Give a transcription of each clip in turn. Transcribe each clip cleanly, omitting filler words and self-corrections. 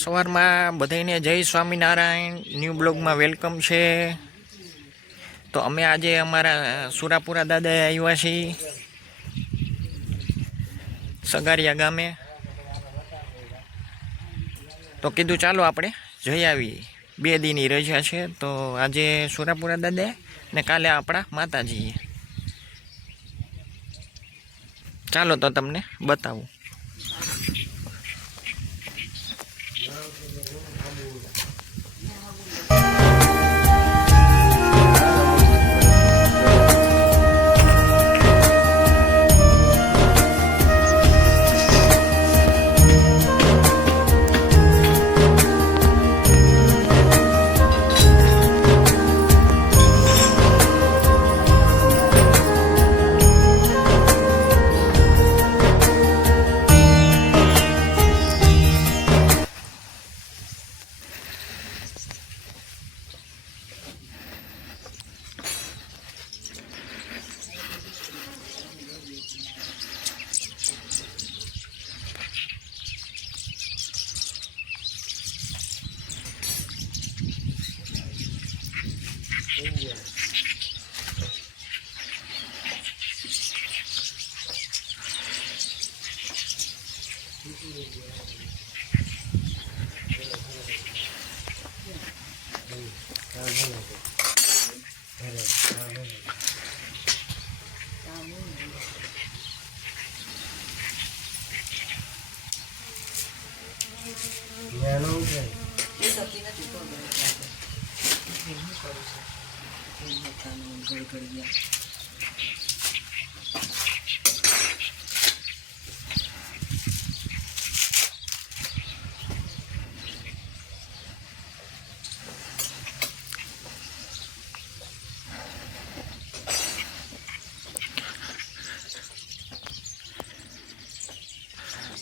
સવારમાં બધાને જય સ્વામિનારાયણ. ન્યૂ બ્લોગમાં વેલકમ છે. તો અમે આજે અમારા સુરાપુરા દાદાએ આવ્યા છીએ સગારિયા ગામે. તો કીધું ચાલો આપણે જઈ આવીએ. 2 દીની રજા છે. તો આજે સુરાપુરા દાદા ને કાલે આપણા માતાજી. ચાલો તો તમને બતાવું.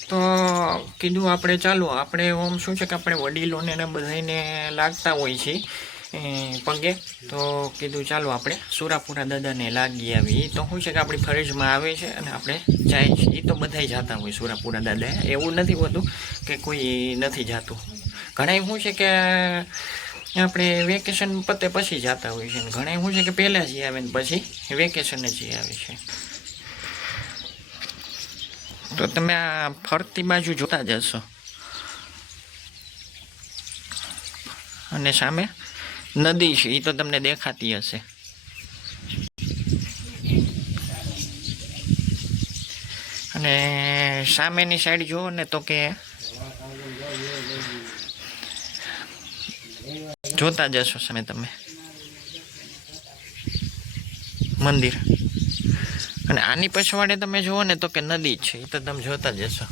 તો કીધું આપણે ચાલો આપણે ઓમ શું છે કે આપણે વડીલોને ને બધાને લાગતા હોય છે પગે. તો કીધું ચાલો આપણે સુરાપુરા દાદાને લાગી આવી. તો શું છે કે આપણી ફરજમાં આવે છે અને આપણે જાય છે. એ તો બધા જતા હોય સુરાપુરા દાદા. એવું નથી હોતું કે કોઈ નથી જતું. ઘણા શું છે કે આપણે વેકેશન પતે પછી જતા હોય છે. ઘણા શું છે કે પહેલાં જઈ આવે ને પછી વેકેશન જઈ આવે છે. તો તમે આ ફરતી બાજુ જોતા જશો અને સામે નદી છે એ તો તમને દેખાતી હશે. અને સામેની સાઈડ જુઓ ને તો કે જોતા જશો સામે તમે મંદિર. અને આની પછવાડે તમે જુઓ ને તો કે નદી છે. એ તો તમે જોતા જશો.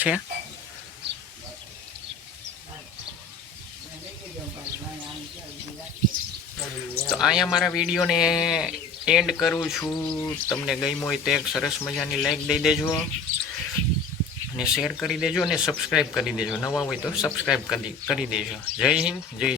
છે તો અહીંયા મારા વિડીયોને એન્ડ કરું છું. તમને ગમ્યું હોય તો એક સરસ મજાની લાઈક દઈ દેજો અને શેર કરી દેજો અને સબસ્ક્રાઈબ કરી દેજો. નવા હોય તો સબસ્ક્રાઈબ કરી દેજો. જય હિન્દ, જય